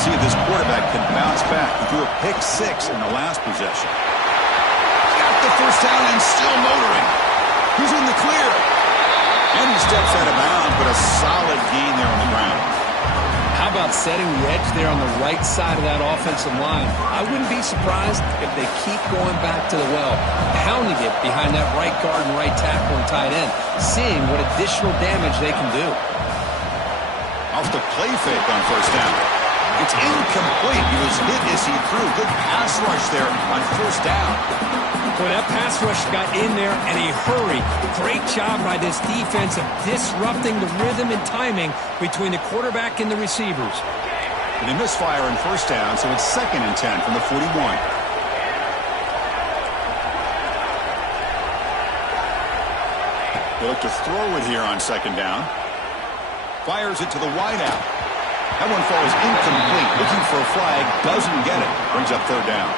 see if this quarterback can bounce back. He threw a pick-6 in the last possession. Got the first down and still motoring. He's in the clear. And he steps out of bounds, but a solid gain there on the ground. How about setting the edge there on the right side of that offensive line? I wouldn't be surprised if they keep going back to the well, pounding it behind that right guard and right tackle and tight end, seeing what additional damage they can do. Off the play fake on first down. It's incomplete. He was hit as he threw. Good pass rush there on first down. Boy, that pass rush got in there in a hurry. Great job by this defense of disrupting the rhythm and timing between the quarterback and the receivers. They misfire on first down, so it's 2nd and 10 from the 41. They look to throw it here on 2nd down. Fires it to the wideout. That one falls incomplete. Looking for a flag. Doesn't get it. Brings up 3rd down.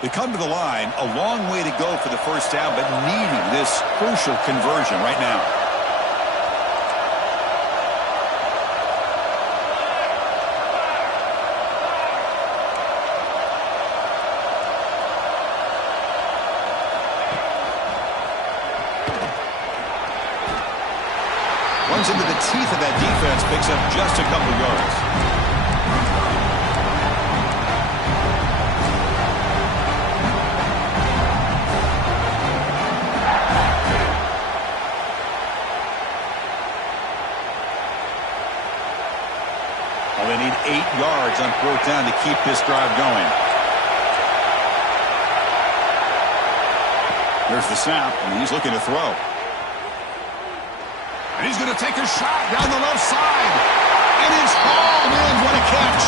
They come to the line, a long way to go for the first down, but needing this crucial conversion right now. Runs into the teeth of that defense, picks up just a couple yards. They need 8 yards on 4th down to keep this drive going. There's the snap, and he's looking to throw. And he's going to take a shot down the left side. And it's hauled in. What a catch.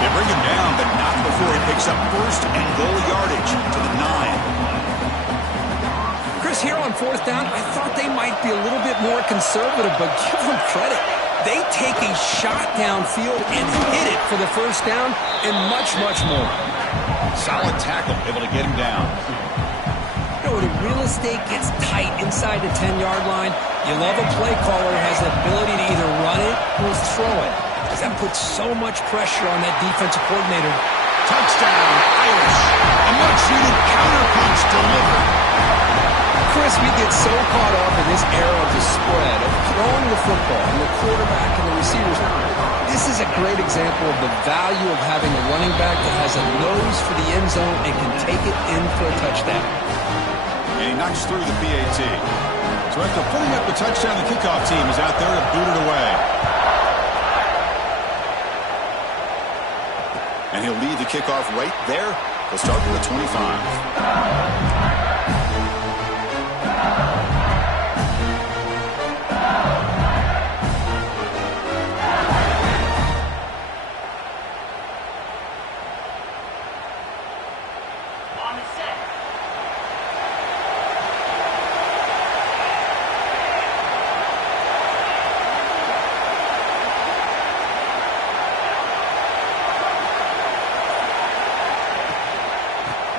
They bring him down, but not before he picks up first and goal yardage to the 9. Chris, here on 4th down, I thought they might be a little bit more conservative, but give them credit. They take a shot downfield and hit it for the first down and much, much more. Solid tackle, able to get him down. You know, the real estate gets tight inside the 10-yard line. You love a play caller who has the ability to either run it or throw it, because that puts so much pressure on that defensive coordinator. Touchdown, Irish. A much-needed counterpunch delivered. Chris, we get so caught up in this era of the spread, of throwing the football and the quarterback and the receivers. This is a great example of the value of having a running back that has a nose for the end zone and can take it in for a touchdown. And he knocks through the PAT. So after putting up the touchdown, the kickoff team is out there to boot it away. And he'll lead the kickoff right there. He'll start from the 25.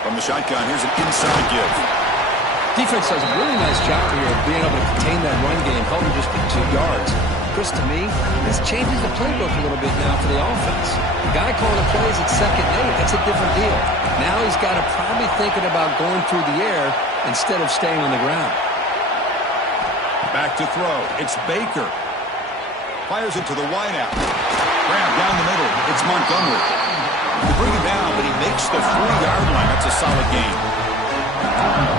From the shotgun, here's an inside give. Defense does a really nice job here of being able to contain that run game, holding just 2 yards. Chris, to me, this changes the playbook a little bit now for the offense. The guy calling the plays at 2nd and 8, that's a different deal. Now he's got to probably thinking about going through the air instead of staying on the ground. Back to throw. It's Baker. Fires it to the wideout. Grab down the middle. It's Montgomery. They bring him down, but he makes the 3-yard line. That's a solid gain.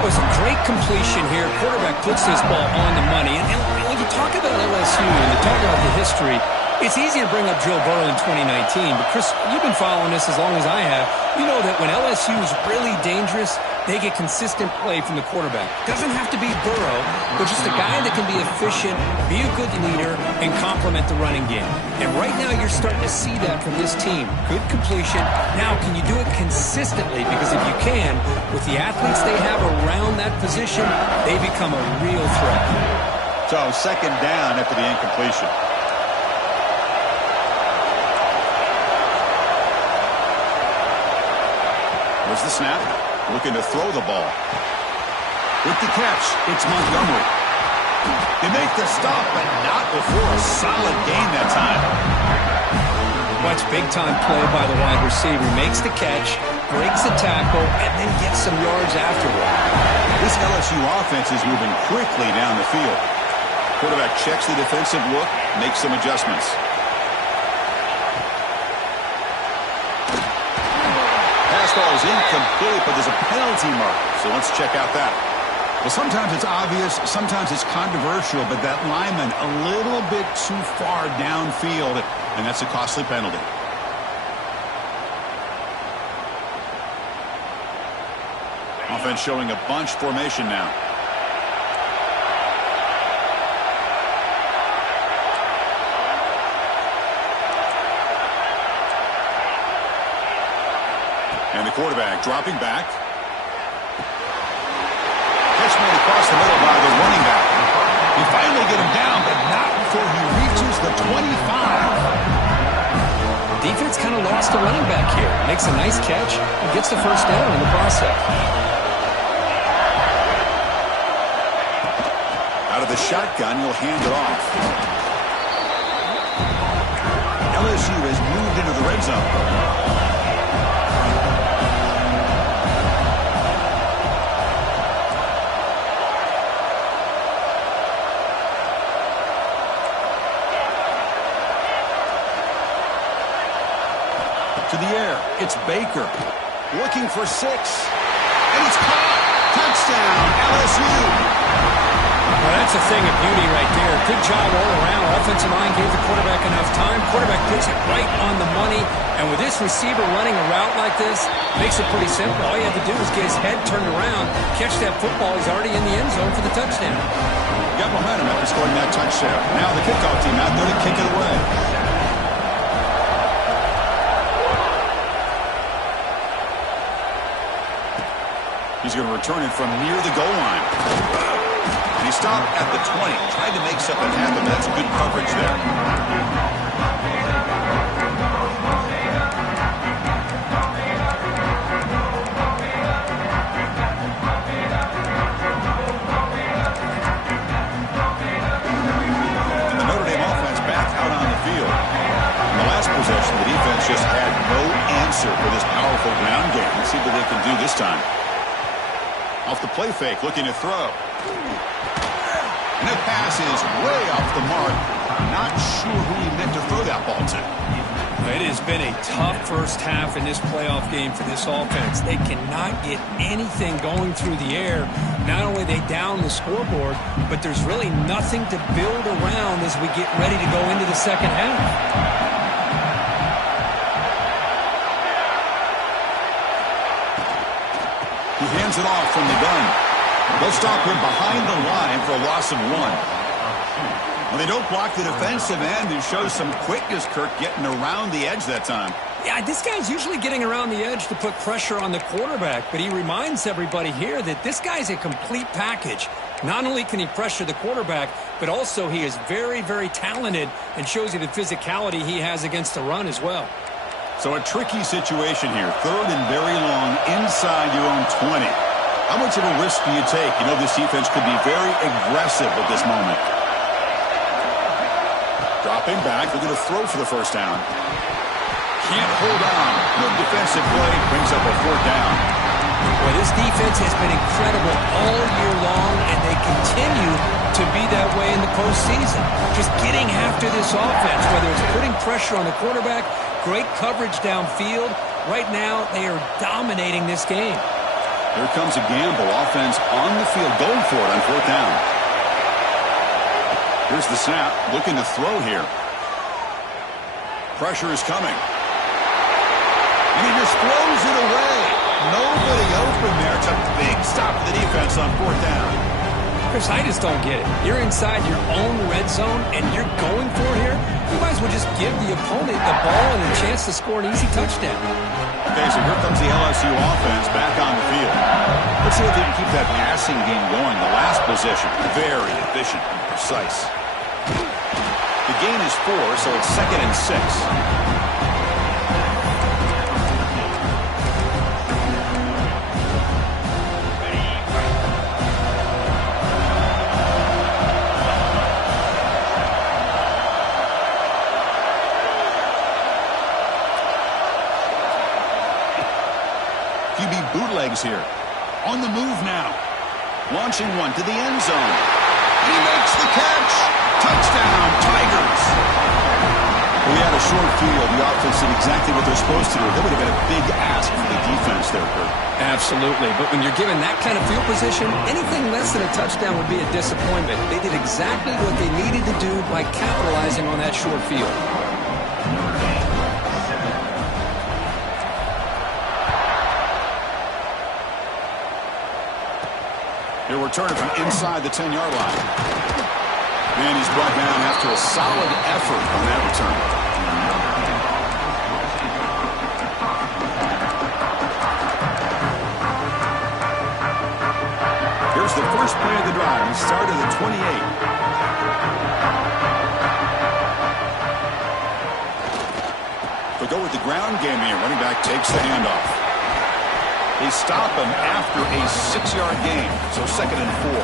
It was a great completion here. Quarterback puts this ball on the money. And when you talk about LSU and you talk about the history, it's easy to bring up Joe Burrow in 2019. But, Chris, you've been following this as long as I have. You know that when LSU is really dangerous, they get consistent play from the quarterback. Doesn't have to be Burrow, but just a guy that can be efficient, be a good leader, and complement the running game. And right now you're starting to see that from this team. Good completion. Now, can you do it consistently? Because if you can, with the athletes they have around that position, they become a real threat. So 2nd down after the incompletion. There's the snap. Looking to throw the ball. With the catch, it's Montgomery. They make the stop, but not before a solid gain that time. Watch big-time play by the wide receiver. Makes the catch, breaks the tackle, and then gets some yards afterward. This LSU offense is moving quickly down the field. Quarterback checks the defensive look, makes some adjustments. Pass ball is incomplete, but there's a penalty marker, so let's check out that. Well, sometimes it's obvious, sometimes it's controversial, but that lineman a little bit too far downfield, and that's a costly penalty. Offense showing a bunch formation now. And the quarterback dropping back. Catch made across the middle by the running back. He finally get him down, but not before he reaches the 25. Defense kind of lost the running back here. Makes a nice catch and gets the first down in the process. Out of the shotgun, he'll hand it off. LSU has moved into the red zone. To the air, it's Baker. Looking for 6. And it's caught. Touchdown, LSU. Well, that's a thing of beauty right there. Good job all around. Offensive line gave the quarterback enough time. Quarterback puts it right on the money. And with this receiver running a route like this, makes it pretty simple. All you have to do is get his head turned around, catch that football. He's already in the end zone for the touchdown. Got momentum after scoring that touchdown. Now the kickoff team out there to kick it away. He's going to return it from near the goal line. And he stopped at the 20. Tried to make something happen. That's good coverage there. And the Notre Dame offense back out on the field. In the last possession, the defense just had no answer for this powerful ground game. Let's see what they can do this time. Off the play fake, looking to throw. And that pass is way off the mark. Not sure who he meant to throw that ball to. It has been a tough first half in this playoff game for this offense. They cannot get anything going through the air. Not only are they down the scoreboard, but there's really nothing to build around as we get ready to go into the second half. He hands it off from the gun. They'll stop him behind the line for a loss of 1. Well, they don't block the defensive end and show some quickness, Kirk, getting around the edge that time. Yeah, this guy's usually getting around the edge to put pressure on the quarterback, but he reminds everybody here that this guy's a complete package. Not only can he pressure the quarterback, but also he is very, very talented and shows you the physicality he has against the run as well. So a tricky situation here. 3rd and very long inside your own 20. How much of a risk do you take? You know this defense could be very aggressive at this moment. Dropping back, looking to throw for the first down. Can't hold on. Good defensive play, brings up a 4th down. Well, this defense has been incredible all year long, and they continue to be that way in the postseason. Just getting after this offense, whether it's putting pressure on the quarterback, great coverage downfield. Right now, they are dominating this game. Here comes a gamble. Offense on the field, going for it on 4th down. Here's the snap, looking to throw here. Pressure is coming. And he just throws it away. Nobody open there. It's a big stop for the defense on 4th down. Chris, I just don't get it. You're inside your own red zone, and you're going for it here? You might as well just give the opponent the ball and a chance to score an easy touchdown. Okay, so here comes the LSU offense back on the field. Let's see if they can keep that passing game going. The last possession, very efficient and precise. The gain is 4, so it's 2nd and 6. QB bootlegs here. On the move now. Launching one to the end zone. And he makes the catch. Touchdown, Tigers. We had a short field. The offense did exactly what they're supposed to do. That would have been a big ask for the defense there, Kurt. Absolutely. But when you're given that kind of field position, anything less than a touchdown would be a disappointment. They did exactly what they needed to do by capitalizing on that short field. He'll return it from inside the 10-yard line. And he's brought down after a solid effort on that return. Here's the first play of the drive. He started at 28. They'll go with the ground game here. Running back takes the handoff. They stop him after a 6-yard gain, so 2nd and 4.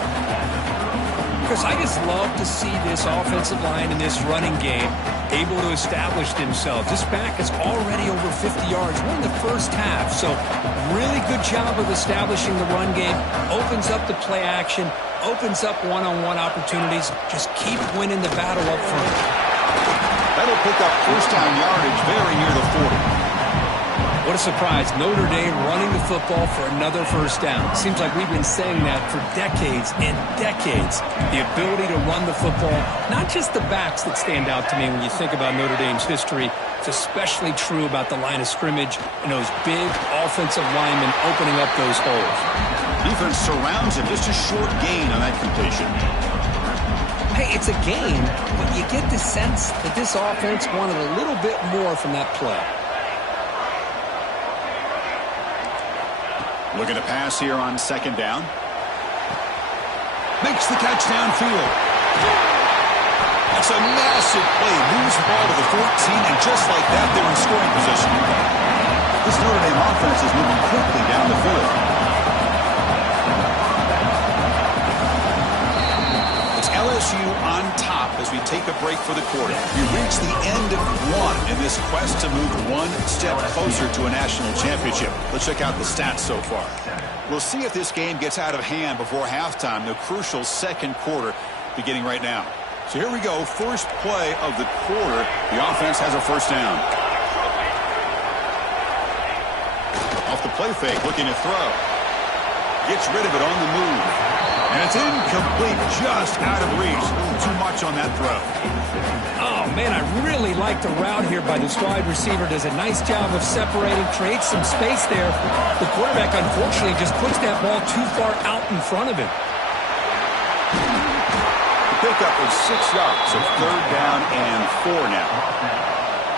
Chris, I just love to see this offensive line in this running game able to establish themselves. This back is already over 50 yards. We're in the first half, so really good job of establishing the run game. Opens up the play action, opens up one-on-one opportunities. Just keep winning the battle up front. That'll pick up first down yardage very near the 40. What a surprise. Notre Dame running the football for another first down. Seems like we've been saying that for decades and decades. The ability to run the football, not just the backs that stand out to me when you think about Notre Dame's history. It's especially true about the line of scrimmage and those big offensive linemen opening up those holes. Defense surrounds him. Just a short gain on that completion. Hey, it's a game, but you get the sense that this offense wanted a little bit more from that play. Looking to pass here on 2nd down. Makes the catch downfield. That's a massive play. Moves the ball to the 14, and just like that, they're in scoring position. This Notre Dame offense is moving quickly down the field. It's LSU on top as we take a break for the quarter. We reach the end of one in this quest to move one step closer to a national championship. Let's check out the stats so far. We'll see if this game gets out of hand before halftime, the crucial 2nd quarter beginning right now. So here we go, first play of the quarter. The offense has a first down. Off the play fake, looking to throw. Gets rid of it on the move. And it's incomplete, just out of reach. A little too much on that throw. Oh, man, I really like the route here by this wide receiver. Does a nice job of separating, creates some space there. The quarterback, unfortunately, just puts that ball too far out in front of him. The pickup was 6 yards, so 3rd down and 4 now.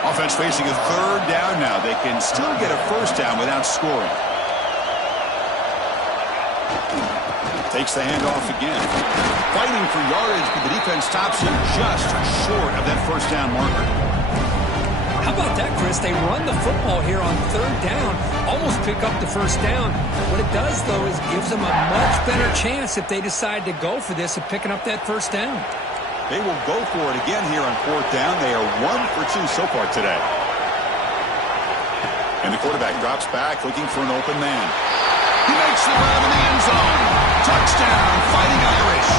Offense facing a 3rd down now. They can still get a first down without scoring. Takes the handoff again. Fighting for yardage, but the defense stops him just short of that first down marker. How about that, Chris? They run the football here on 3rd down, almost pick up the first down. What it does, though, is gives them a much better chance if they decide to go for this of picking up that first down. They will go for it again here on 4th down. They are 1 for 2 so far today. And the quarterback drops back, looking for an open man. He makes the grab in the end zone. Touchdown, Fighting Irish.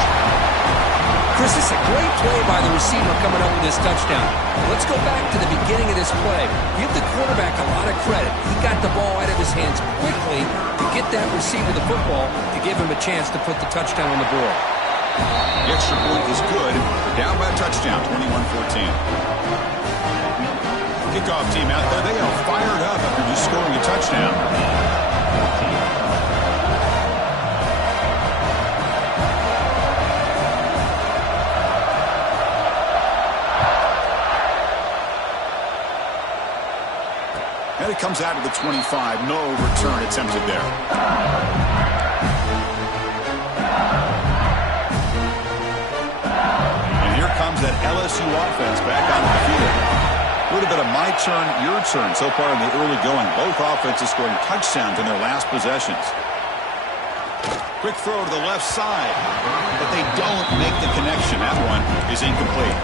Chris, this is a great play by the receiver coming up with this touchdown. Let's go back to the beginning of this play. Give the quarterback a lot of credit. He got the ball out of his hands quickly to get that receiver the football to give him a chance to put the touchdown on the board. The extra point is good. They're down by a touchdown, 21-14. Kickoff team out there. They are fired up after just scoring a touchdown. And it comes out of the 25. No return attempted there. And here comes that LSU offense back onto the field. A little bit of my turn, your turn so far in the early going. Both offenses scoring touchdowns in their last possessions. Quick throw to the left side, but they don't make the connection. That one is incomplete.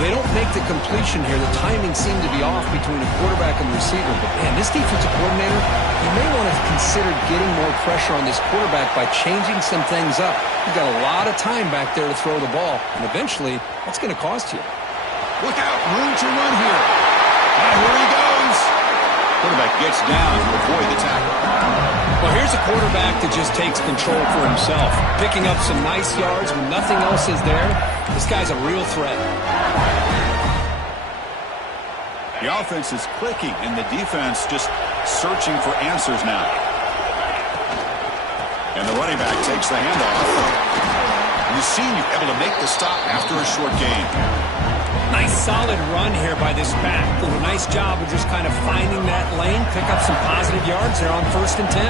Well, they don't make the completion here. The timing seemed to be off between the quarterback and the receiver. But, man, this defensive coordinator, he may want to consider getting more pressure on this quarterback by changing some things up. You've got a lot of time back there to throw the ball, and eventually that's going to cost you. Look out, room to run here. And here he goes. Quarterback gets down to avoid the tackle. Well, here's a quarterback that just takes control for himself, picking up some nice yards when nothing else is there. This guy's a real threat. The offense is clicking, and the defense just searching for answers now. And the running back takes the handoff. And the senior able to make the stop after a short gain. Nice solid run here by this back. Did a nice job of just kind of finding that lane, pick up some positive yards there on 1st and 10.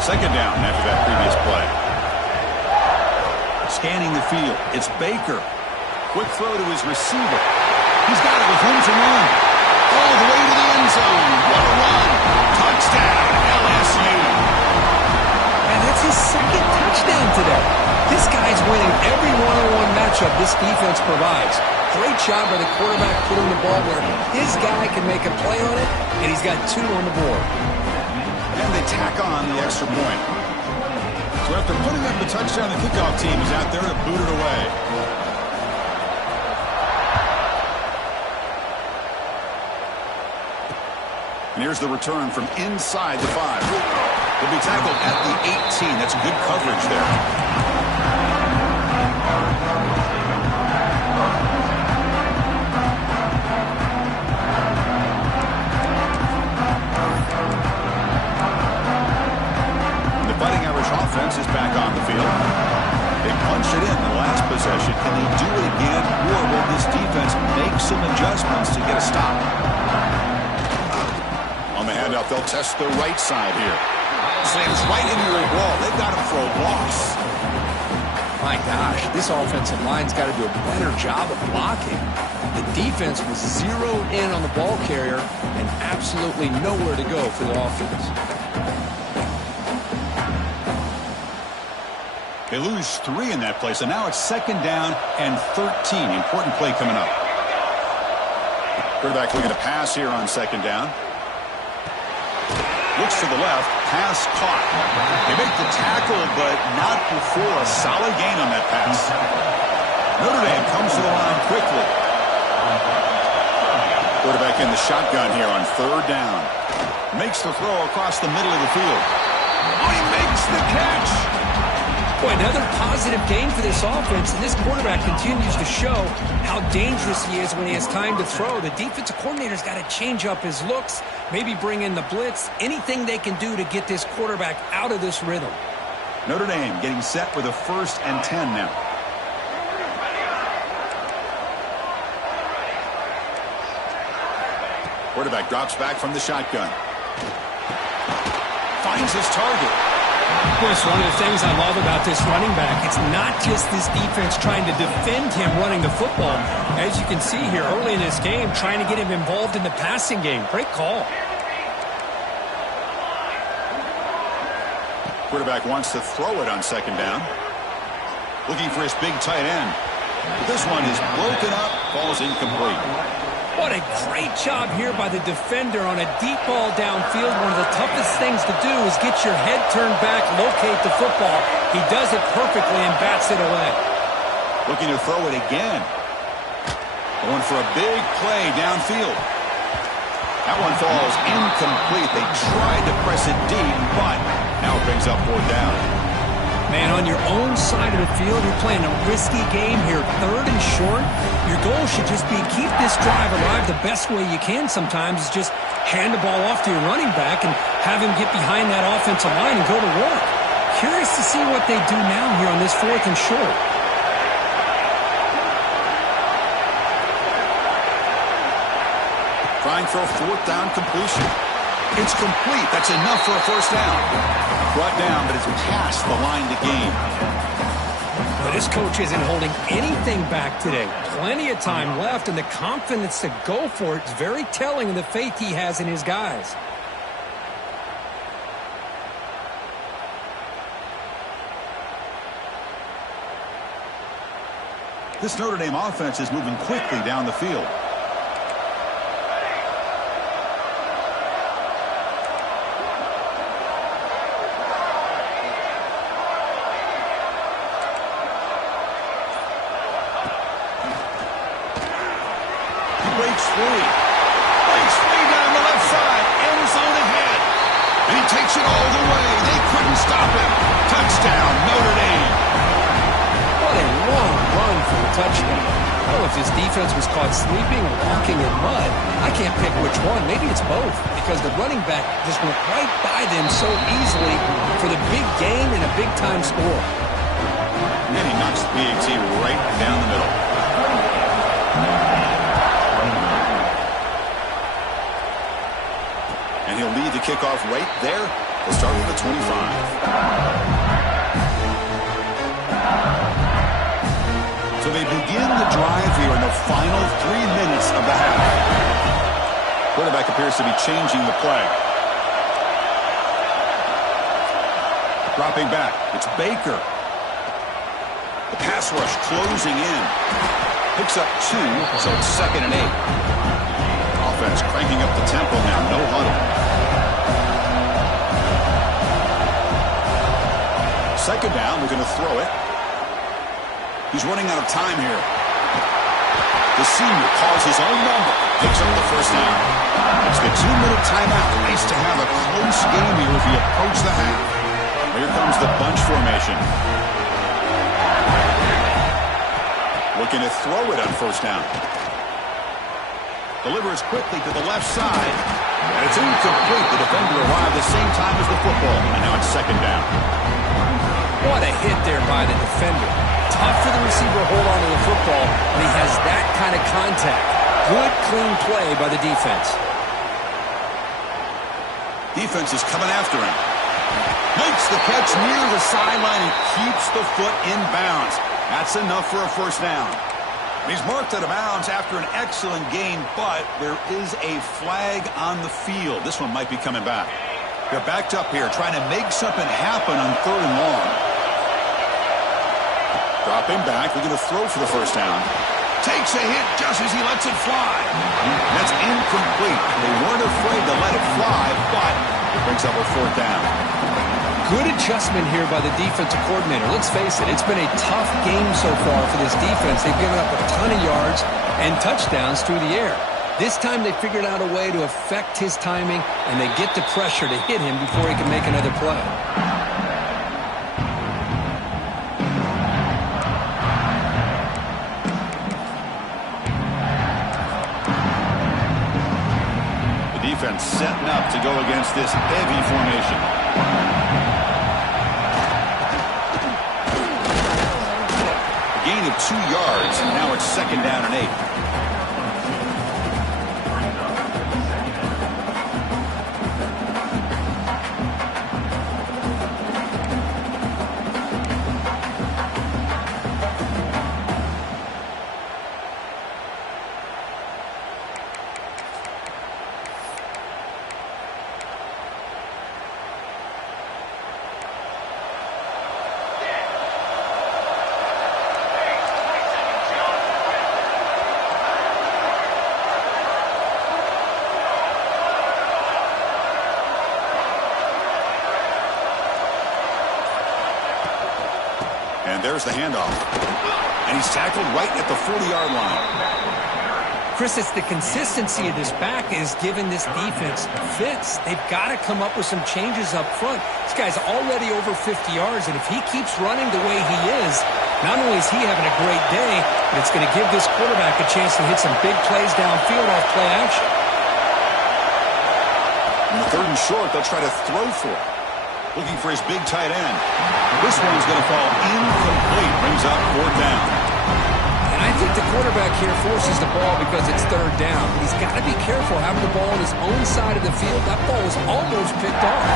Second down after that previous play. Scanning the field. It's Baker. Quick throw to his receiver. He's got it with room to run. All the way to the end zone. What a run. Touchdown, LSU. And that's his second touchdown today. This guy's winning every one-on-one matchup this defense provides. Great job by the quarterback putting the ball where his guy can make a play on it, and he's got 2 on the board. And they tack on the extra point. So after putting up the touchdown, the kickoff team is out there to boot it away. And here's the return from inside the 5. He'll be tackled at the 18. That's good coverage there. Offense is back on the field. They punched it in the last possession. Can they do it again, or will this defense make some adjustments to get a stop? On the handoff, they'll test the right side here. Slams right into your wall. They've got him for a loss. My gosh, this offensive line's got to do a better job of blocking. The defense was zeroed in on the ball carrier and absolutely nowhere to go for the offense. They lose 3 in that play, so now it's 2nd down and 13. Important play coming up. Quarterback looking to pass here on 2nd down. Looks to the left, pass caught. They make the tackle, but not before a solid gain on that pass. Notre Dame comes to the line quickly. Quarterback in the shotgun here on 3rd down. Makes the throw across the middle of the field. Oh, he makes the catch. Boy, another positive gain for this offense, and this quarterback continues to show how dangerous he is when he has time to throw. The defensive coordinator's got to change up his looks, maybe bring in the blitz, anything they can do to get this quarterback out of this rhythm. Notre Dame getting set for the 1st and 10 now. Quarterback drops back from the shotgun. Finds his target. Of course, one of the things I love about this running back, it's not just this defense trying to defend him running the football. As you can see here early in this game, trying to get him involved in the passing game. Great call. Quarterback wants to throw it on 2nd down. Looking for his big tight end. But this one is broken up, falls incomplete. What a great job here by the defender on a deep ball downfield. One of the toughest things to do is get your head turned back, locate the football. He does it perfectly and bats it away. Looking to throw it again. Going for a big play downfield. That one falls incomplete. They tried to press it deep, but now it brings up 4th down. Man, on your own side of the field, you're playing a risky game here. 3rd and short. Your goal should just be keep this drive alive the best way you can sometimes is just hand the ball off to your running back and have him get behind that offensive line and go to work. Curious to see what they do now here on this 4th and short. Trying for a 4th down completion. It's complete. That's enough for a 1st down. Brought down, but it's past the line to gain. But this coach isn't holding anything back today. Plenty of time left, and the confidence to go for it is very telling of the faith he has in his guys. This Notre Dame offense is moving quickly down the field. Breaks free down the left side, end zone ahead, and he takes it all the way. They couldn't stop him. Touchdown, Notre Dame. What a long run for the touchdown. I don't know if his defense was caught sleeping or walking in mud. I can't pick which one. Maybe it's both, because the running back just went right by them so easily for the big gain and a big-time score. And he knocks the PAT right down the middle. And he'll lead the kickoff right there. They'll start with the 25. So they begin the drive here in the final 3 minutes of the half. Quarterback appears to be changing the play. Dropping back. It's Baker. The pass rush closing in. Picks up 2, so it's 2nd and 8. Offense cranking up the tempo now. No huddle. 2nd down. We're going to throw it. He's running out of time here. The senior calls his own number. Picks up the 1st down. It's the 2-minute timeout. Nice to have a close game here as we approach the half. Here comes the bunch formation. Looking to throw it on 1st down. Delivers quickly to the left side. And it's incomplete. The defender arrived the same time as the football. And now it's 2nd down. What a hit there by the defender. Tough for the receiver to hold on to the football when he has that kind of contact. Good, clean play by the defense. Defense is coming after him. Makes the catch near the sideline and keeps the foot in bounds. That's enough for a 1st down. He's marked out of bounds after an excellent game, but there is a flag on the field. This one might be coming back. They're backed up here, trying to make something happen on 3rd and long. Dropping back, we're going to throw for the 1st down. Takes a hit just as he lets it fly. That's incomplete. They weren't afraid to let it fly, but it brings up a 4th down. Good adjustment here by the defensive coordinator. Let's face it, it's been a tough game so far for this defense. They've given up a ton of yards and touchdowns through the air. This time they figured out a way to affect his timing, and they get the pressure to hit him before he can make another play. Defense setting up to go against this heavy formation. A gain of 2 yards. Now it's 2nd down and 8. And there's the handoff. And he's tackled right at the 40-yard line. Chris, it's the consistency of this back is giving this defense fits. They've got to come up with some changes up front. This guy's already over 50 yards, and if he keeps running the way he is, not only is he having a great day, but it's going to give this quarterback a chance to hit some big plays downfield off play action. On the 3rd and short, they'll try to throw for it. Looking for his big tight end. This one's going to fall incomplete. Brings up 4th down. And I think the quarterback here forces the ball because it's 3rd down. But he's got to be careful having the ball on his own side of the field. That ball was almost picked off.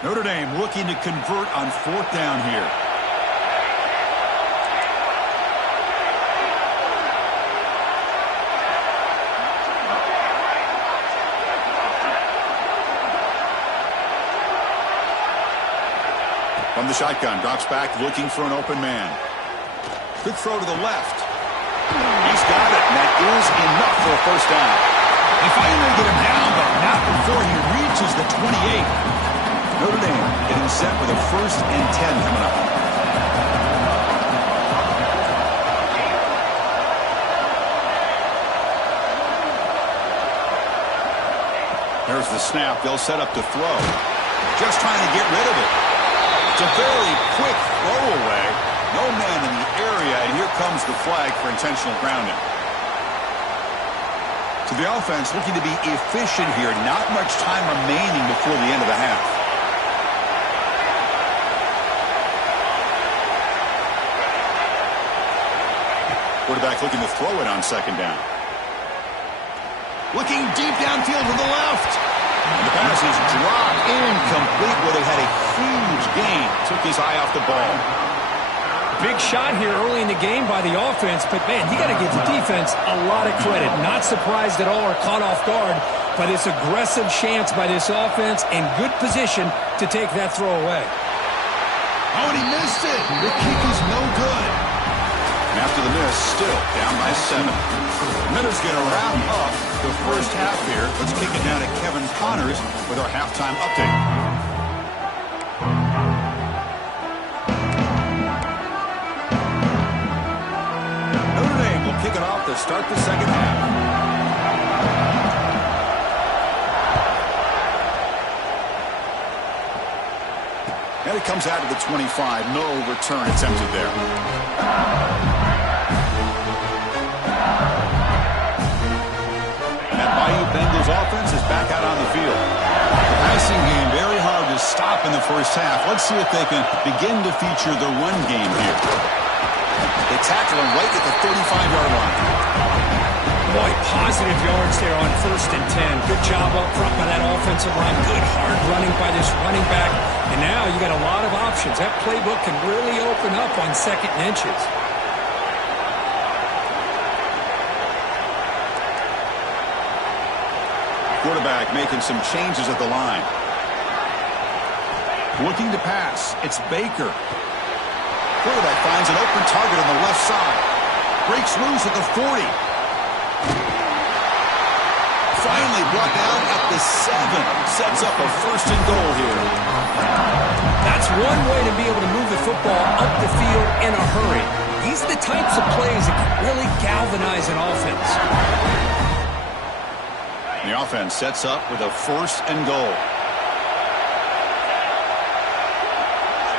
Notre Dame looking to convert on 4th down here. From the shotgun, drops back, looking for an open man. Quick throw to the left. He's got it, and that is enough for a first down. They finally get him down, but not before he reaches the 28. Notre Dame getting set with a 1st and 10 coming up. There's the snap. They'll set up to throw. Just trying to get rid of it. It's a very quick throwaway. No man in the area, and here comes the flag for intentional grounding. So the offense looking to be efficient here. Not much time remaining before the end of the half. Quarterback looking to throw it on 2nd down. Looking deep downfield to the left. And the pass is dropped incomplete. Well, they had a huge gain. Took his eye off the ball. Big shot here early in the game by the offense, but, man, you got to give the defense a lot of credit. Not surprised at all or caught off guard by this aggressive chance by this offense in good position to take that throw away. Oh, and he missed it. The kick is no good. And after the miss, still down by 7. Minutes going to wrap up the first half here. Let's kick it down to Kevin Connors with our halftime update. Kick it off to start the second half. And it comes out to the 25. No return attempted there. And that Bayou Bengals offense is back out on the field. The passing game very hard to stop in the first half. Let's see if they can begin to feature the run game here. They tackle him right at the 35-yard line. Boy, positive yards there on 1st and 10. Good job up front by that offensive line. Good hard running by this running back. And now you got a lot of options. That playbook can really open up on 2nd and inches. Quarterback making some changes at the line. Looking to pass. It's Baker. Quarterback finds an open target on the left side. Breaks loose at the 40. Finally brought down at the 7. Sets up a 1st and goal here. That's one way to be able to move the football up the field in a hurry. These are the types of plays that can really galvanize an offense. The offense sets up with a 1st and goal.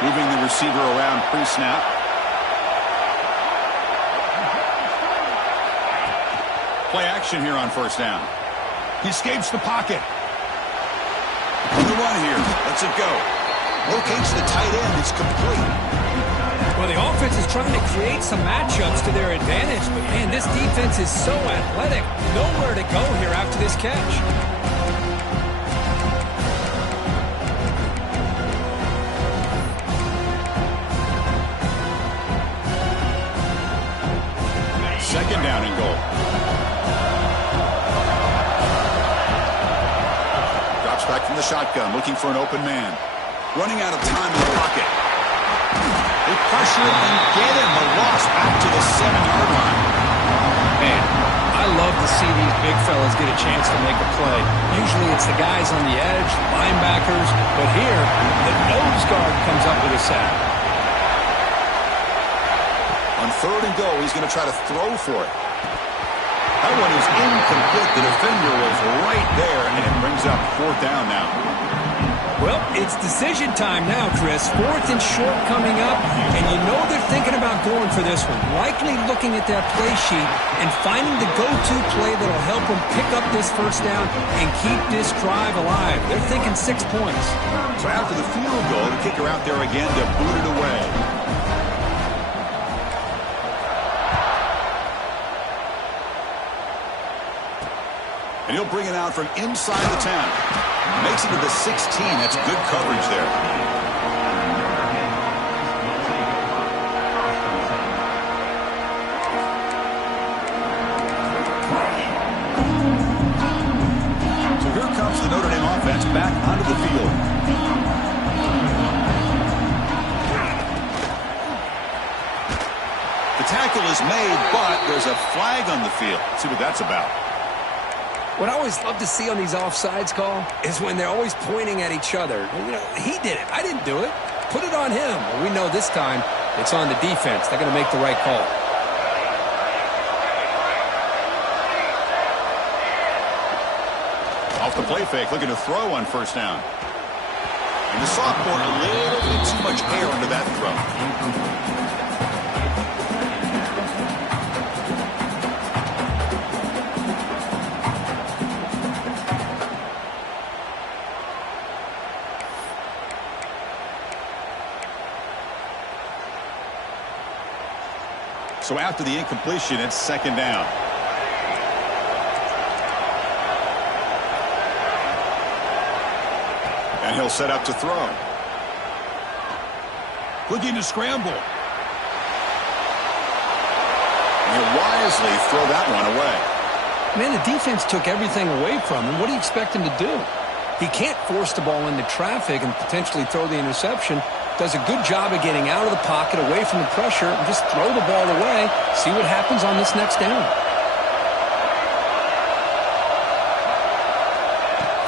Moving the receiver around pre-snap. Play action here on 1st down. He escapes the pocket. On the run here. Lets it go. Locates the tight end. It's complete. Well, the offense is trying to create some matchups to their advantage, but, man, this defense is so athletic. Nowhere to go here after this catch. Second down and goal. Drops back from the shotgun, looking for an open man. Running out of time in the pocket. They pressure him and get him. The loss back to the 7-yard line. Man, I love to see these big fellas get a chance to make a play. Usually it's the guys on the edge, linebackers, but here, the nose guard comes up with a sack. On 3rd and goal, he's going to try to throw for it. That one is incomplete. The defender was right there, and it brings up 4th down now. Well, it's decision time now, Chris. 4th and short coming up, and you know they're thinking about going for this one. Likely looking at that play sheet and finding the go-to play that'll help them pick up this 1st down and keep this drive alive. They're thinking 6 points. So after the field goal, the kicker out there again to boot it away. And he'll bring it out from inside the 10. Makes it to the 16. That's good coverage there. So here comes the Notre Dame offense back onto the field. tackle is made, but there's a flag on the field. Let's see what that's about. What I always love to see on these offsides call is when they're always pointing at each other. You know, he did it. I didn't do it. Put it on him. Well, we know this time it's on the defense. They're going to make the right call. Off the play fake, looking to throw on first down. And the sophomore, a little bit too much air under that throw. So after the incompletion, it's second down. And he'll set up to throw. Looking to scramble. And he'll wisely throw that one away. Man, the defense took everything away from him. What do you expect him to do? He can't force the ball into traffic and potentially throw the interception. Does a good job of getting out of the pocket, away from the pressure, and just throw the ball away. See what happens on this next down.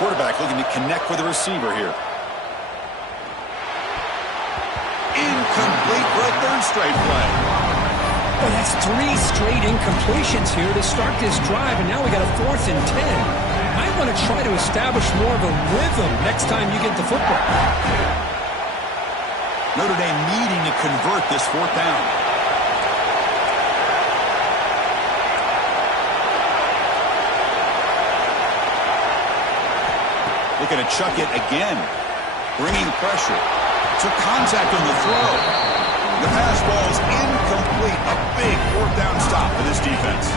Quarterback looking to connect with the receiver here. Incomplete for a third straight play. Well, that's 3 straight incompletions here to start this drive, and now we got a 4th and 10. I want to try to establish more of a rhythm next time you get the football. Notre Dame needing to convert this 4th down. Looking to chuck it again. Bringing pressure. Took contact on the throw. The pass ball's incomplete. A big 4th down stop for this defense.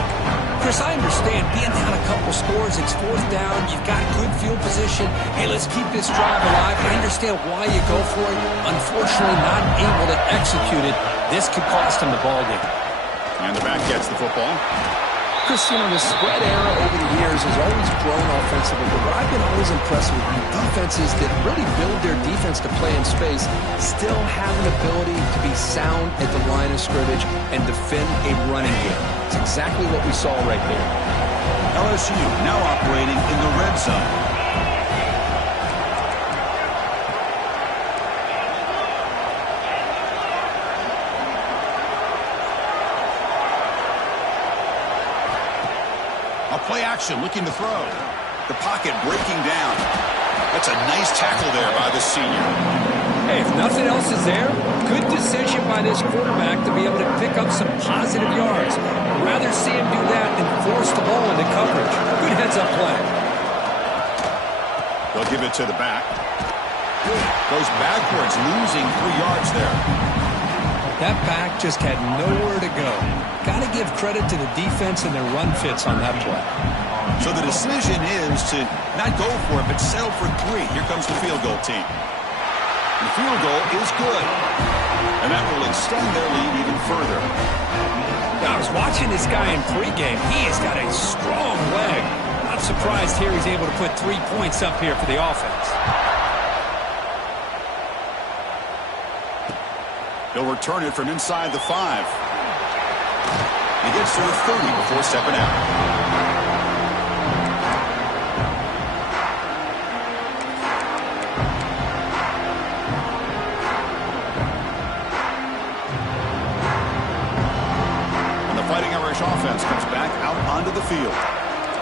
Chris, I understand being down a couple scores, it's 4th down, you've got good field position. Hey, let's keep this drive alive. I understand why you go for it. Unfortunately, not able to execute it. This could cost him the ball game. And the back gets the football. Chris, you know, the spread era over the years has always grown offensively, but what I've been always impressed with defenses that really build their defense to play in space still have an ability to be sound at the line of scrimmage and defend a running game. It's exactly what we saw right there. LSU now operating in the red zone. Play action, looking to throw. The pocket breaking down. That's a nice tackle there by the senior. Hey, if nothing else is there, good decision by this quarterback to be able to pick up some positive yards. I'd rather see him do that than force the ball into coverage. Good heads-up play. They'll give it to the back. Goes backwards, losing 3 yards there. That back just had nowhere to go. Got to give credit to the defense and their run fits on that play. So the decision is to not go for it, but settle for 3. Here comes the field goal team. The field goal is good. And that will extend their lead even further. Now, I was watching this guy in pregame. He has got a strong leg. Not surprised here he's able to put 3 points up here for the offense. He'll return it from inside the 5. He gets to the 30 before stepping out. And the Fighting Irish offense comes back out onto the field.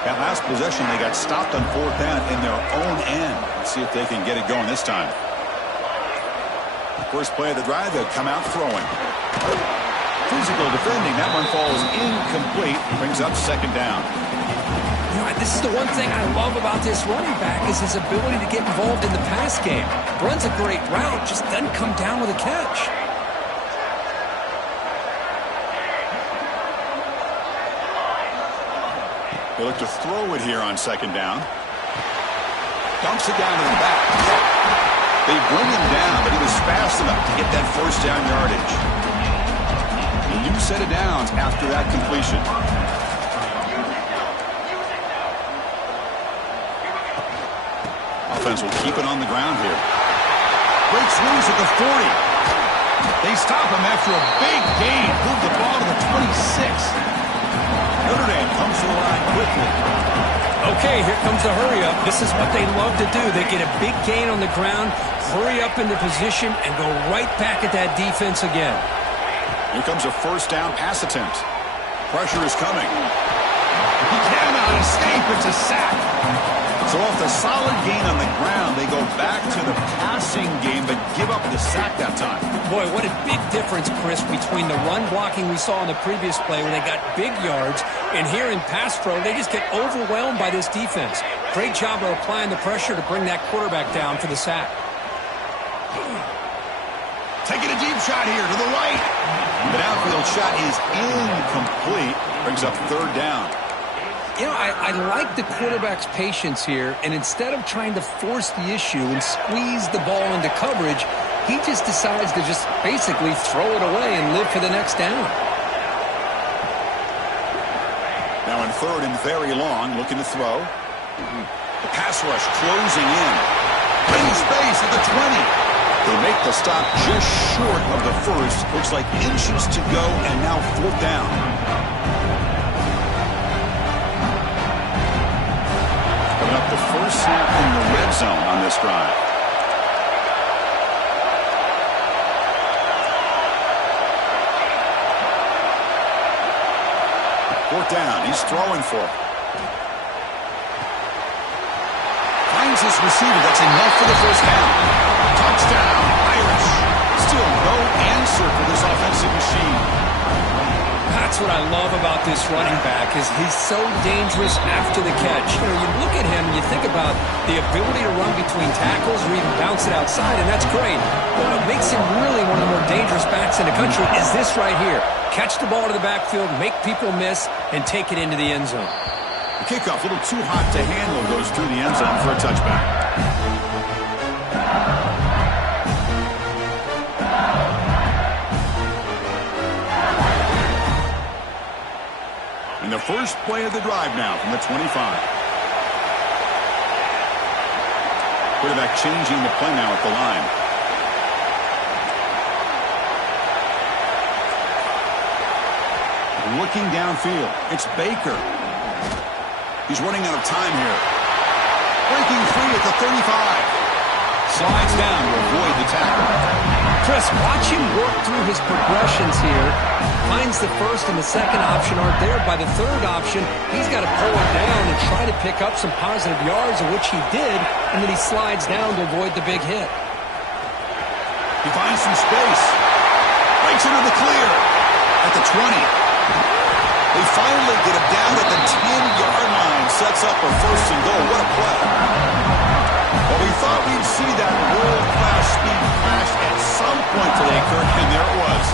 That last possession, they got stopped on 4th down in their own end. Let's see if they can get it going this time. First play of the drive, they'll come out throwing. Physical defending. That one falls incomplete. Brings up second down. You know, this is the one thing I love about this running back is his ability to get involved in the pass game. Runs a great route, just doesn't come down with a catch. They look to throw it here on second down. Dumps it down to the back. They bring him down, but he was fast enough to get that first down yardage. A new set of downs after that completion. Offense will keep it on the ground here. Breaks loose at the 40. They stop him after a big gain. Move the ball to the 20. Notre Dame comes to the line quickly. Okay, here comes the hurry-up. This is what they love to do. They get a big gain on the ground, hurry up into position, and go right back at that defense again. Here comes a first down pass attempt. Pressure is coming. He cannot escape. It's a sack. So off the solid gain on the ground, they go back to the passing game, but give up the sack that time. Boy, what a big difference, Chris, between the run blocking we saw in the previous play where they got big yards, and here in pass pro, they just get overwhelmed by this defense. Great job of applying the pressure to bring that quarterback down for the sack. Taking a deep shot here to the right. The downfield shot is incomplete. Brings up third down. You know, I like the quarterback's patience here, and instead of trying to force the issue and squeeze the ball into coverage, he just decides to just basically throw it away and live for the next down. Now in third and very long, looking to throw. The pass rush closing in. In space at the 20. They make the stop just short of the first. Looks like inches to go, and now fourth down. Coming up the first snap in the red zone on this drive. Fourth down. He's throwing for it. Finds his receiver. That's enough for the first down. Touchdown, Irish. Still no answer for this offensive machine. That's what I love about this running back is he's so dangerous after the catch. You know, you look at him and you think about the ability to run between tackles or even bounce it outside, and that's great. But what makes him really one of the more dangerous backs in the country is this right here. Catch the ball to the backfield, make people miss, and take it into the end zone. The kickoff, a little too hot to handle, goes through the end zone for a touchback. And the first play of the drive now from the 25. Quarterback changing the play now at the line. Looking downfield. It's Baker. He's running out of time here. Breaking free at the 35. Slides down to avoid the tackle. Chris, watch him work through his progressions here. Finds the first and the second option aren't there. By the third option, he's got to pull it down and try to pick up some positive yards, of which he did, and then he slides down to avoid the big hit. He finds some space. Breaks into the clear at the 20. They finally get him down at the 10-yard line. Sets up a first and goal. What a play. Well, we thought we'd see that world-class speed crash at some point today, Kirk, and there it was.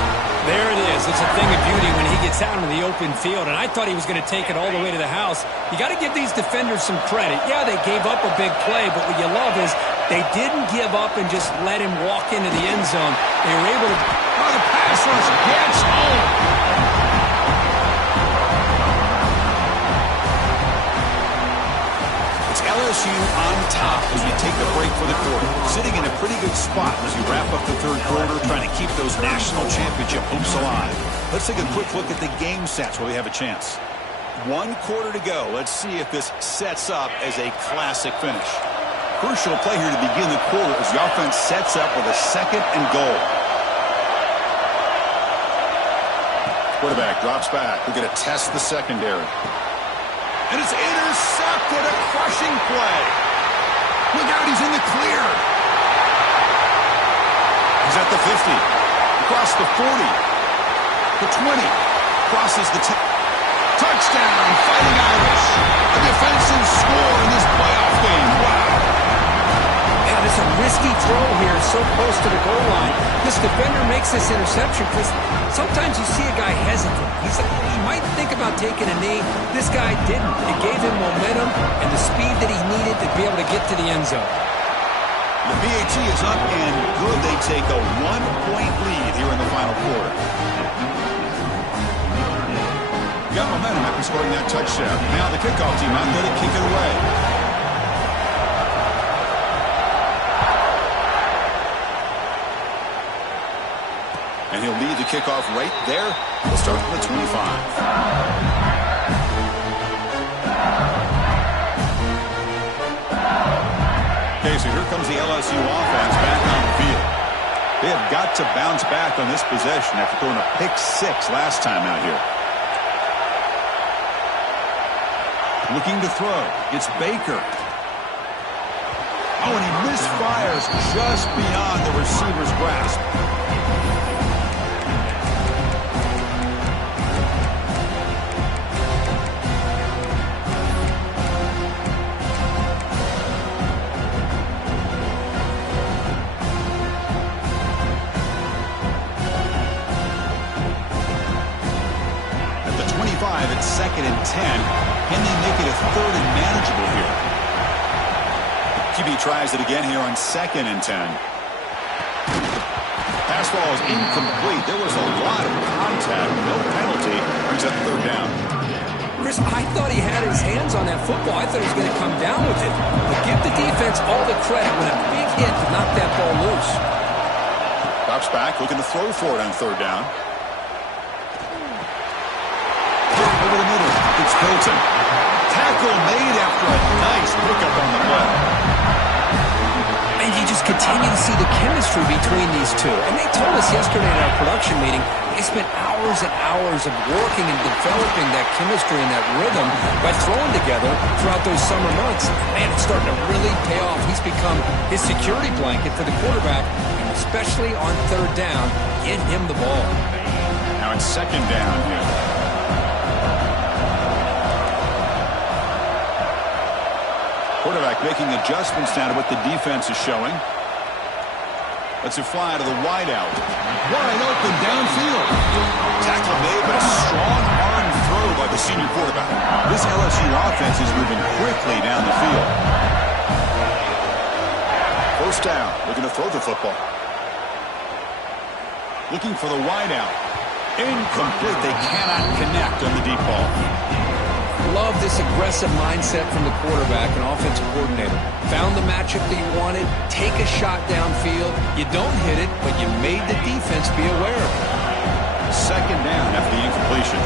There it is. It's a thing of beauty when he gets out into the open field, and I thought he was going to take it all the way to the house. You got to give these defenders some credit. Yeah, they gave up a big play, but what you love is they didn't give up and just let him walk into the end zone. They were able to... Oh, the pass rush gets home. LSU on top as we take a break for the quarter. Sitting in a pretty good spot as we wrap up the third quarter, trying to keep those national championship hopes alive. Let's take a quick look at the game stats while we have a chance. 1 quarter to go. Let's see if this sets up as a classic finish. Crucial play here to begin the quarter as the offense sets up with a second and goal. Quarterback drops back. We're going to test the secondary. And it's intercepted, a crushing play. Look out, he's in the clear. He's at the 50, across the 40, the 20, crosses the 10. Touchdown, Fighting Irish. A defensive score in this playoff game. Wow. Yeah, there's a risky throw here so close to the goal line. This defender makes this interception because sometimes you see a guy hesitant. He might think about taking a knee. This guy didn't. It gave him momentum and the speed that he needed to be able to get to the end zone. The BAT is up and good. They take a 1-point lead here in the final quarter. Got momentum after scoring that touchdown. Now the kickoff team out there to kick it away. And he'll lead the the kickoff right there. We'll start from the 25. Okay, so here comes the LSU offense back on the field. They have got to bounce back on this possession after throwing a pick 6 last time out here. Looking to throw. It's Baker. Oh, and he misfires just beyond the receiver's grasp. At the 25, it's 2nd and 10. Can they make it a 3rd and manageable here? QB tries it again here on 2nd and 10. Pass ball is incomplete. There was a lot of contact. No penalty. Brings up 3rd down. Chris, I thought he had his hands on that football. I thought he was going to come down with it. But give the defense all the credit when a big hit to knock that ball loose. Drops back, looking to throw for it on 3rd down. Over the middle. It's Hilton. Tackle made after a nice pickup on the play. And you just continue to see the chemistry between these two. And they told us yesterday in our production meeting, they spent hours and hours of working and developing that chemistry and that rhythm by throwing together throughout those summer months. Man, it's starting to really pay off. He's become his security blanket for the quarterback, and especially on 3rd down, get him the ball. Now it's 2nd down here. Quarterback making adjustments now to what the defense is showing. Lets it fly to the wideout. Wide open downfield. Tackle made, but a strong arm throw by the senior quarterback. This LSU offense is moving quickly down the field. 1st down. Looking to throw the football. Looking for the wideout. Incomplete. They cannot connect on the deep ball. Love this aggressive mindset from the quarterback and offensive coordinator. Found the matchup that you wanted, take a shot downfield. You don't hit it, but you made the defense be aware of it. 2nd down after the incompletion.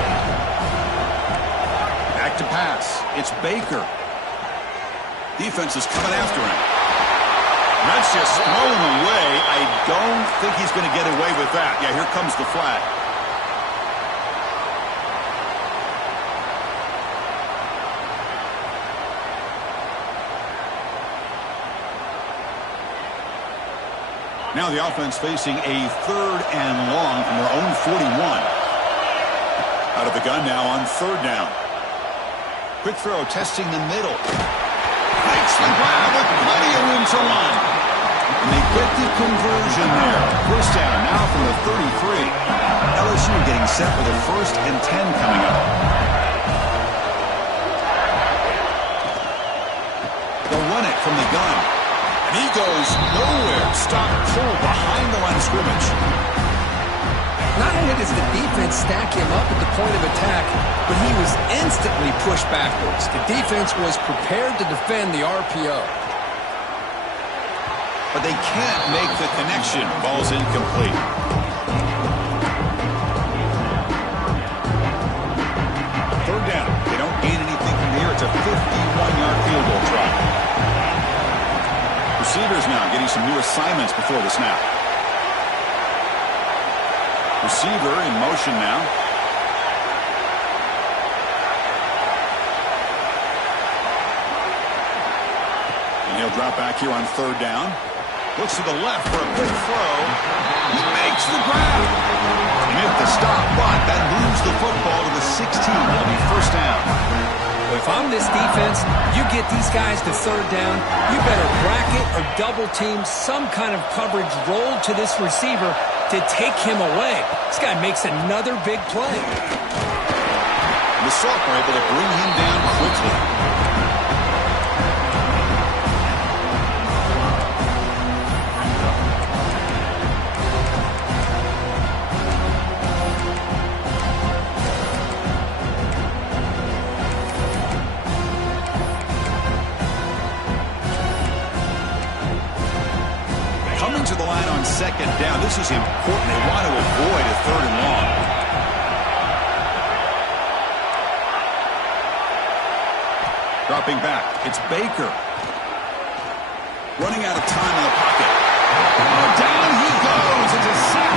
Back to pass. It's Baker. Defense is coming after him. That's just thrown away. I don't think he's going to get away with that. Yeah, here comes the flag. Now the offense facing a 3rd and long from their own 41. Out of the gun now on 3rd down. Quick throw testing the middle. Makes the grab with plenty of room to run. And they get the conversion there. 1st down now from the 33. LSU getting set for the 1st and 10 coming up. They'll run it from the gun. And he goes nowhere. Stop pulled behind the line of scrimmage. Not only does the defense stack him up at the point of attack, but he was instantly pushed backwards. The defense was prepared to defend the RPO. But they can't make the connection. Ball's incomplete. Third down. They don't gain anything from here. It's a 51-yard field goal try. Receivers now getting some new assignments before the snap. Receiver in motion now. And he'll drop back here on 3rd down. Looks to the left for a quick throw. He makes the grab. He made the stop, but that moves the football to the 16. It'll be 1st down. If I'm this defense, you get these guys to 3rd down, you better bracket or double team some kind of coverage roll to this receiver to take him away. This guy makes another big play. The sophomore able to bring him down quickly. second down. This is important. They want to avoid a 3rd and long. Dropping back. It's Baker. Running out of time in the pocket. Down he goes. It's a sack.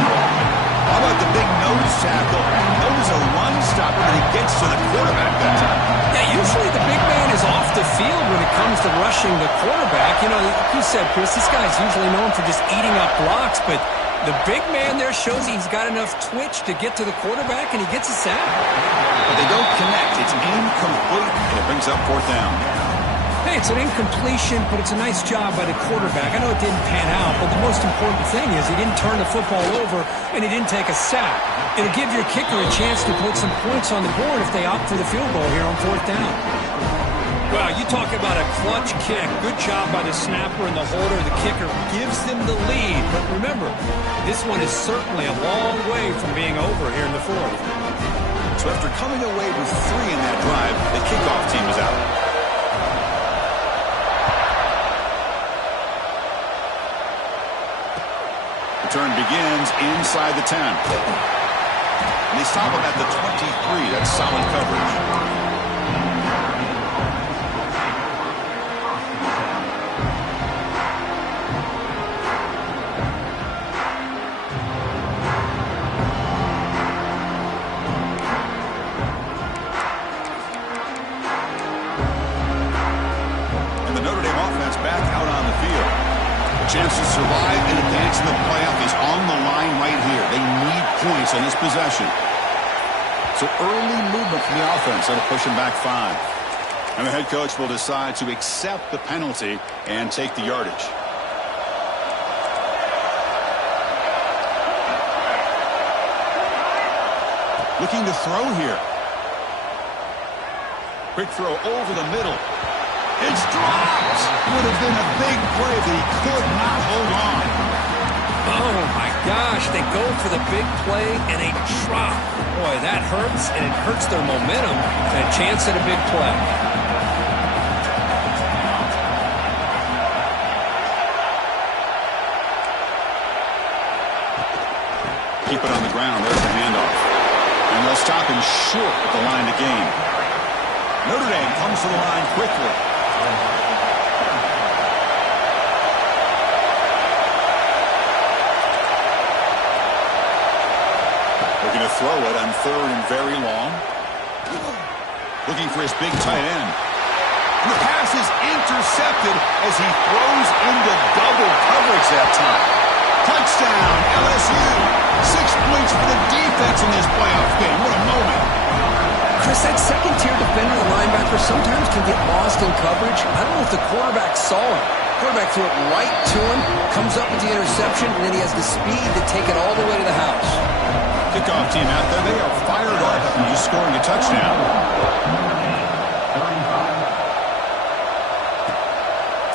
How about the big nose tackle? Nose a run stopper, but he gets to the quarterback that time. Yeah, usually the big man is off the field when it comes to rushing the quarterback. You know, like you said, Chris, this guy's usually known for just eating up blocks, but the big man there shows he's got enough twitch to get to the quarterback, and he gets a sack. But they don't connect. It's incomplete, and it brings up 4th down. Hey, it's an incompletion, but it's a nice job by the quarterback. I know it didn't pan out, but the most important thing is he didn't turn the football over, and he didn't take a sack. It'll give your kicker a chance to put some points on the board if they opt for the field goal here on 4th down. Wow, you talk about a clutch kick. Good job by the snapper and the holder. The kicker gives them the lead. But remember, this one is certainly a long way from being over here in the 4th. So after coming away with 3 in that drive, the kickoff team is out. Turn begins inside the 10. And they stop him at the 23. That's solid coverage. And the Notre Dame offense back out on the field. Chance to survive and advance in the playoff is on the line right here. They need points on this possession. So early movement from the offense that'll push them back 5. And the head coach will decide to accept the penalty and take the yardage. Looking to throw here. Quick throw over the middle. It's dropped. Would have been a big play, but he could not hold on. Oh, my gosh. They go for the big play, and they drop. Boy, that hurts, and it hurts their momentum. And a chance at a big play. Keep it on the ground. There's the handoff. And they'll stop him short at the line to gain. Notre Dame comes to the line quickly. Looking to throw it on 3rd and very long. Looking for his big tight end. And the pass is intercepted as he throws into double coverage that time. Touchdown, LSU. 6 points for the defense in this playoff game. What a moment. Chris, that second-tier defender, the linebacker, sometimes can get lost in coverage. I don't know if the quarterback saw it. Quarterback threw it right to him, comes up with the interception, and then he has the speed to take it all the way to the house. Kickoff team out there, they are fired up after just scoring a touchdown.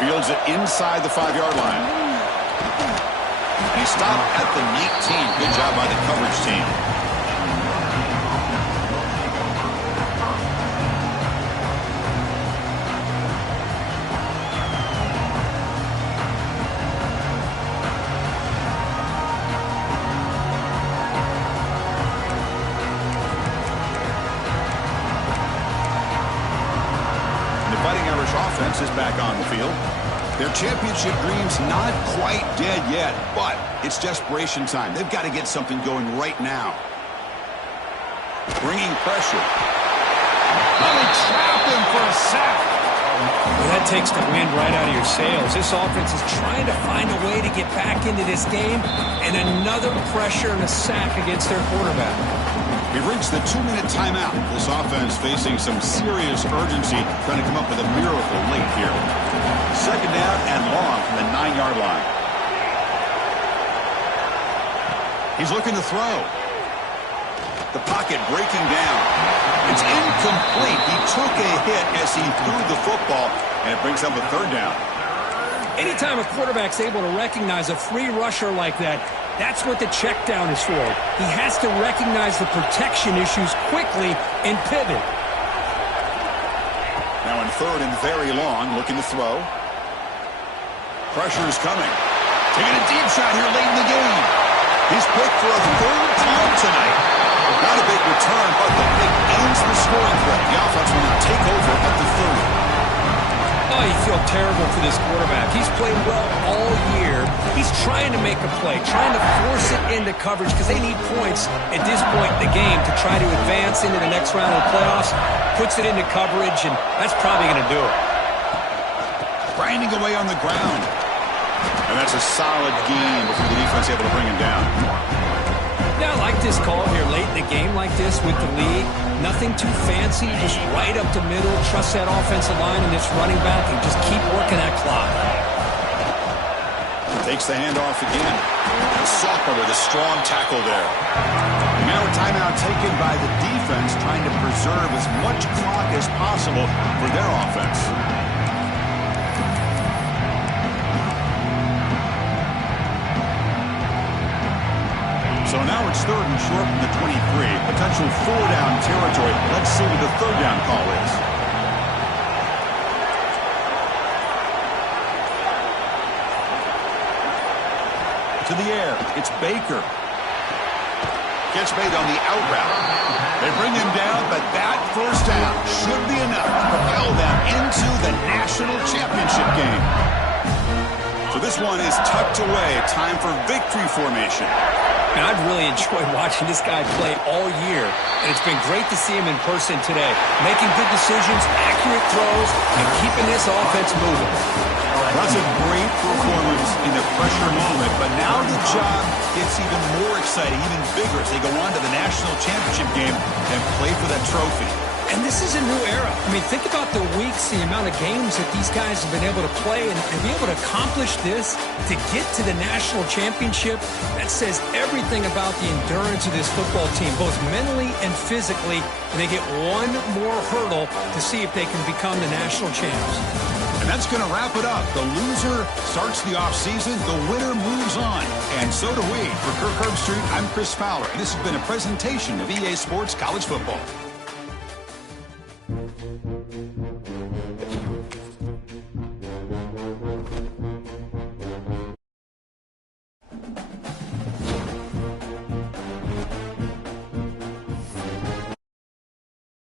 Fields it inside the 5-yard line. He stopped at the 19. Good job by the coverage team. Offense is back on the field. Their championship dreams not quite dead yet, but it's desperation time. They've got to get something going right now. Bringing pressure. Oh, they trap him for a sack. Well, that takes the wind right out of your sails. This offense is trying to find a way to get back into this game, and another pressure and a sack against their quarterback. We've reached the 2-minute timeout. This offense facing some serious urgency, trying to come up with a miracle late here. 2nd down and long from the 9-yard line. He's looking to throw. The pocket breaking down. It's incomplete. He took a hit as he threw the football, and it brings up a 3rd down. Anytime a quarterback's able to recognize a free rusher like that, that's what the check down is for. He has to recognize the protection issues quickly and pivot. Now in 3rd and very long, looking to throw. Pressure is coming. Taking a deep shot here late in the game. He's picked for a third time tonight. Not a big return, but the pick ends the scoring play. The offense will now take over at the 30. Oh, you feel terrible for this quarterback. He's played well all year. He's trying to make a play, trying to force it into coverage because they need points at this point in the game to try to advance into the next round of the playoffs. Puts it into coverage, and that's probably going to do it. Grinding away on the ground. And that's a solid game before the defense able to bring him down. Yeah, I like this call here late in the game like this with the lead. Nothing too fancy, just right up the middle. Trust that offensive line and this running back and just keep working that clock. Takes the handoff again. Safb with a strong tackle there. Now a timeout taken by the defense, trying to preserve as much clock as possible for their offense. So now it's third and short from the 23. Potential four-down territory. Let's see what the third down call is. To the air. It's Baker. Gets made on the out route. They bring him down, but that first down should be enough to propel them into the national championship game. So this one is tucked away. Time for victory formation. And I've really enjoyed watching this guy play all year, and it's been great to see him in person today, making good decisions, accurate throws, and keeping this offense moving. That's a great performance in the pressure moment, but now the job gets even more exciting, even bigger as they go on to the national championship game and play for that trophy. And this is a new era. I mean, think about the weeks, the amount of games that these guys have been able to play and be able to accomplish this to get to the national championship. That says everything about the endurance of this football team, both mentally and physically. And they get one more hurdle to see if they can become the national champs. And that's going to wrap it up. The loser starts the offseason. The winner moves on. And so do we. For Kirk Herbstreit, I'm Chris Fowler. And this has been a presentation of EA Sports College Football.